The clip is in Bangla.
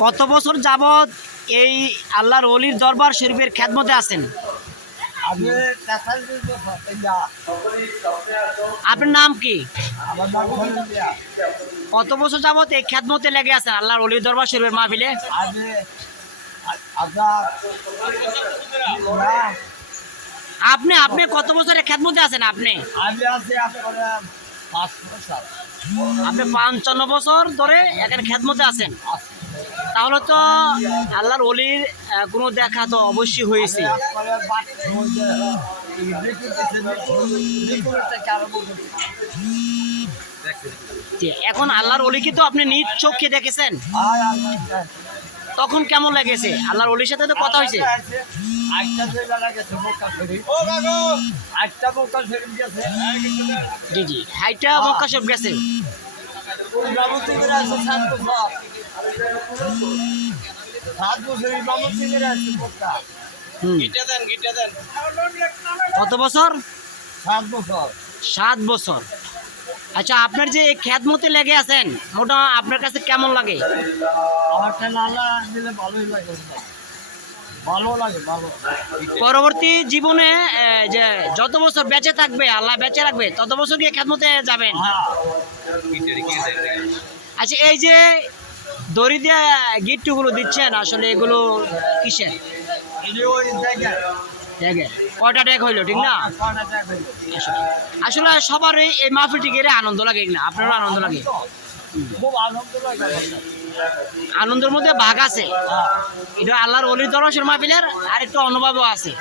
কত বছর যাবত এই আল্লাহর অলির দরবার শরীফের খ্যাতমতে আছেন? আপনার নাম কি। কত বছর যাবত এই খ্যাতমতে লেগে আছেন? আল্লাহর অলির দরবার শরীফের মাহফিলে? আপনি আপনি কত বছরের খ্যাতমতে আছেন আপনি? আপনি পঞ্চান্ন বছর ধরে এখানে খ্যাতমতে আছেন। তাহলে তো আল্লাহর অলির কোনো দেখা তো অবশ্যই হয়েছে। এখন আল্লাহর অলিকে তো আপনি নিজ চোখে দেখেছেন। তখন কেমন লেগেছে? আল্লাহর অলির সাথে তো কথা হয়েছে। জি জি। হাইটা মক্কা সব গেছে। কত বছর? সাত বছর। সাত বছর। আচ্ছা আপনার যে এই খ্যাতমতে লেগে আছেন ওটা আপনার কাছে কেমন লাগে? আমার আল্লাহ দিলে ভালোই লাগে। ভালো লাগে ভালো। পরবর্তী জীবনে যে যত বছর বেঁচে থাকবে আল্লাহ বেঁচে রাখবে তত বছর গিয়ে খ্যাতমতে যাবেন? হ্যাঁ। আচ্ছা এই যে দড়ি দিয়ে গিট্টুগুলো দিচ্ছেন আসলে এগুলো কিসের? কয়টা ট্যাগ হইল ঠিক না। আসলে সবারই এই মাহফিলটি গেলে আনন্দ লাগে না? আপনারও আনন্দ লাগে? আনন্দের মধ্যে ভাগ আছে। এটা আল্লাহর অলির দরসের মাহফিলের আর একটু অনুভবও আছে।